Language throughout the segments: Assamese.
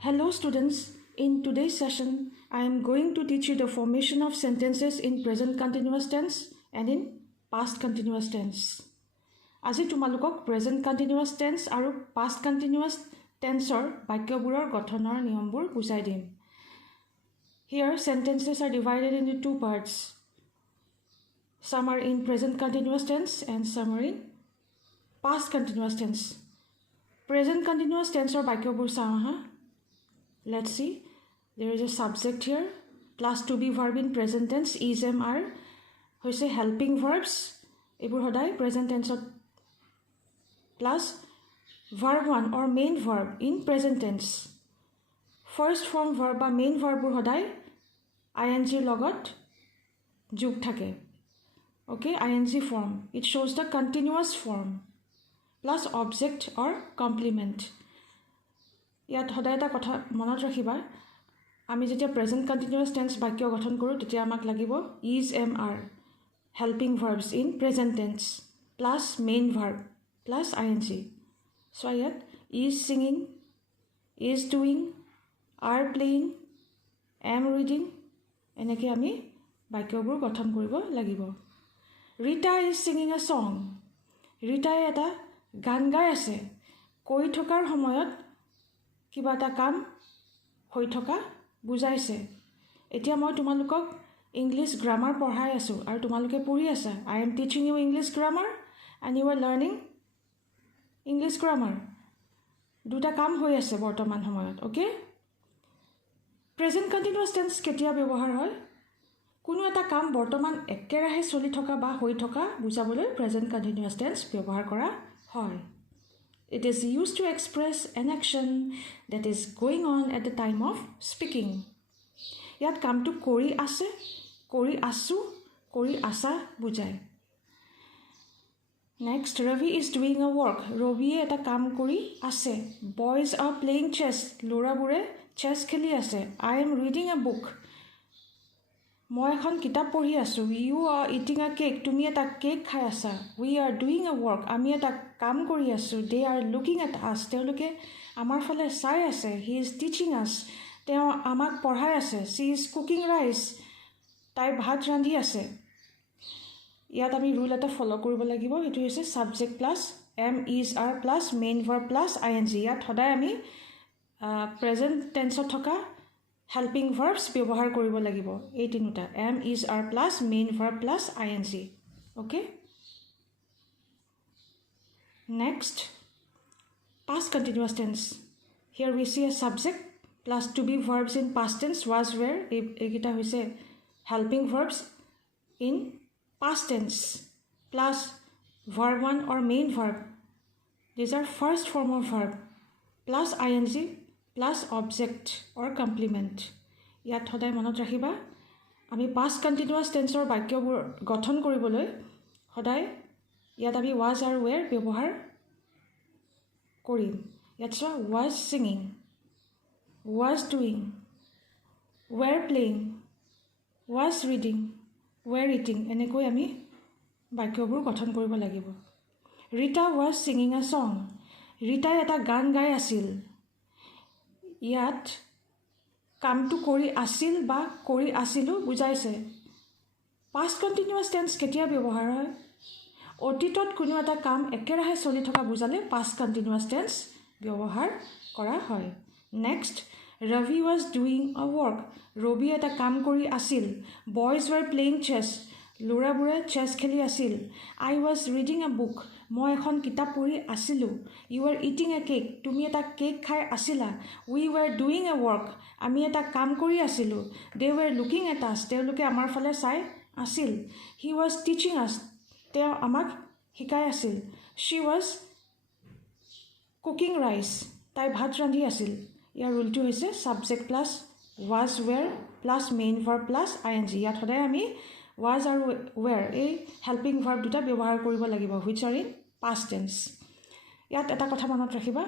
Hello students, in today's session, I am going to teach you the formation of sentences in present continuous tense and in past continuous tense. আজি তোমালোকক present continuous tense আৰু past continuous tenseৰ বাক্যবোৰৰ গঠনৰ নিয়মবোৰ বুজাই দিম. Here sentences are divided into two parts. Some are in present continuous tense and some are in past continuous tense. Present continuous tenseৰ বাক্যবোৰ চাওঁ হা. Let's see, there is a subject here, plus to be verb in present tense, is, am, are, hoise helping verbs, ebur hodai present tense, plus verb 1 or main verb in present tense. First form verb ba main verb bur hodai ing logot juk thake. Okay, ing form, it shows the continuous form, plus object or complement. ইয়াত সদায় এটা কথা মনত ৰাখিবা আমি যেতিয়া প্ৰেজেন্ট কন্টিনিউয়াস টেন্স বাক্য গঠন কৰো তেতিয়া আমাক লাগিব is am are helping verbs in present tense plus main verb plus ing. So ইয়াত is singing, is doing, are playing, am reading এনেকৈ আমি বাক্যবোৰ গঠন কৰিব লাগিব. Rita is singing a song. Rita এটা গান গাই আছে. কৈ থকাৰ সময়ত কিবা এটা কাম হৈ থকা বুজাইছে. এতিয়া মই তোমালোকক ইংলিছ গ্ৰামাৰ পঢ়াই আছো আৰু তোমালোকে পঢ়ি আছা. I am teaching you English grammar and you are learning English grammar. দুটা কাম হৈ আছে বৰ্তমান সময়ত. ওকে, প্ৰেজেন্ট কন্টিনিউয়াস টেন্স কেতিয়া ব্যৱহাৰ হয়? কোনো এটা কাম বৰ্তমান একেৰাহে চলি থকা বা হৈ থকা বুজাবলৈ প্ৰেজেন্ট কন্টিনিউয়াস টেন্স ব্যৱহাৰ কৰা হয়. It is used to express an action that is going on at the time of speaking. Yat kamtu kori ase, kori asu, kori asa bujai. Next, Ravi is doing a work. Ravi eta kam kori ase. Boys are playing chess. Lora bure chess kheli ase. I am reading a book. মই এখন কিতাপ পঢ়ি আছো. You are eating a cake. তুমি এটা কেক খাই আছা. We are doing a work. আমি এটা কাম কৰি আছো. They are looking at us. তেওঁলোকে আমাৰ ফালে চাই আছে. He is teaching us. তেওঁ আমাক পঢ়াই আছে. She is cooking rice. তাই ভাত ৰান্ধি আছে. ইয়াত আমি ৰুল এটা ফলো কৰিব লাগিব. এটো হৈছে subject plus am, is, are plus main verb plus ing. ইয়াত সদায় আমি present tense থকা helping verbs ব্যৱহাৰ কৰিব লাগিব. এই তিনিটা am, is, are plus main verb plus ing. Okay, next, past continuous tense. Here we see a subject plus to be verbs in past tense, was, were. Egita hoise helping verbs in past tense plus verb 1 or main verb. These are first form of verb plus ing plus object or complement. ইয়াত সদায় মনত ৰাখিবা আমি past continuous tenseৰ বাক্যবোৰ গঠন কৰিবলৈ সদায় ইয়াত আমি was আৰু were ব্যৱহাৰ কৰিম. ইয়াত was singing, was doing, were playing, was reading, were eating এনেকৈ আমি বাক্যবোৰ গঠন কৰিব লাগিব. Rita was singing a song. Rita এটা গান গাই আছিল. ইয়াত কামটো কৰি আছিল বা কৰি আছিলো বুজাইছে. past continuous tense কেতিয়া ব্যৱহাৰ হয়? অতীতত কোনো এটা কাম একেৰাহে চলি থকা বুজালে past continuous tense ব্যৱহাৰ কৰা হয়. Next, Ravi was doing a work. Ravi এটা কাম কৰি আছিল. Boys were playing chess. ল'ৰাবোৰে চেছ খেলি আছিল. I was reading a book. মই এখন কিতাপ পঢ়ি আছিলো. You were eating a cake. তুমি এটা কেক খাই আছিলা. We were doing a work. আমি এটা কাম কৰি আছিলো. They were looking at us. তেওঁলোকে আমাৰ ফালে চাই আছিল. He was teaching us. তেওঁ আমাক শিকাই আছিল. She was cooking rice. তাই ভাত ৰান্ধি আছিল. ইয়াৰ ৰুলটো হৈছে subject plus was, were plus main verb plus ing. ইয়াত সদায় আমি was আৰু were এই helping verb দুটা ব্যৱহাৰ কৰিব লাগিব which are in past tense. ইয়াত এটা কথা মনত ৰাখিবা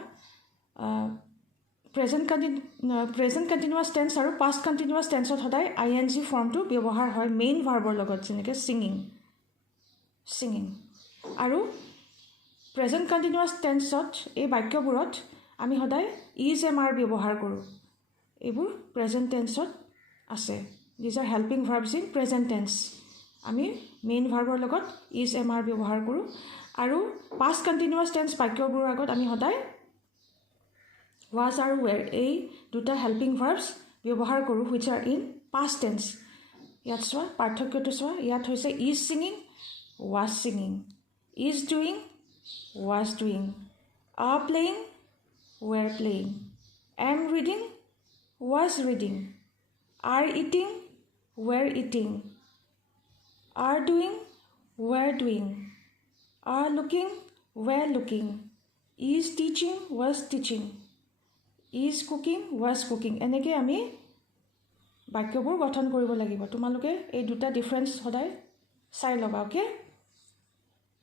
present continuous tense আৰু past continuous tense সদায় ing ফৰ্মটো ব্যৱহাৰ হয় main verbৰ লগত যেনেকৈ singing আৰু present continuous tenseত এই বাক্যবোৰত আমি সদায় ইজ এম আৰ ব্যৱহাৰ কৰোঁ এইবোৰ প্ৰেজেণ্ট টেন্সত আছে these are helping verbs in present tense আমি মেইন ভাৰ্বৰ লগত ইজ এম আৰ ব্যৱহাৰ কৰোঁ আৰু পাষ্ট কণ্টিনিউৱাছ টেন্স বাক্যবোৰৰ আগত আমি সদায় ৱাজ আৰু ৱেৰ এই দুটা হেল্পিং ভাৰ্বছ ব্যৱহাৰ কৰোঁ which are in past tense ইয়াত চোৱা পাৰ্থক্যটো চোৱা ইয়াত হৈছে is ছিঙিং was ছিঙিং is doing was doing R playing ৱেৰ playing M reading was reading R eating ৱেৰ eating R doing ৱেৰ doing R looking ৱেৰ looking is teaching was teaching is cooking was cooking এনেকৈ আমি বাক্যবোৰ গঠন কৰিব লাগিব তোমালোকে এই দুটা ডিফাৰেঞ্চ সদায় চাই ল'বা okay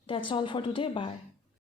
that's all for today by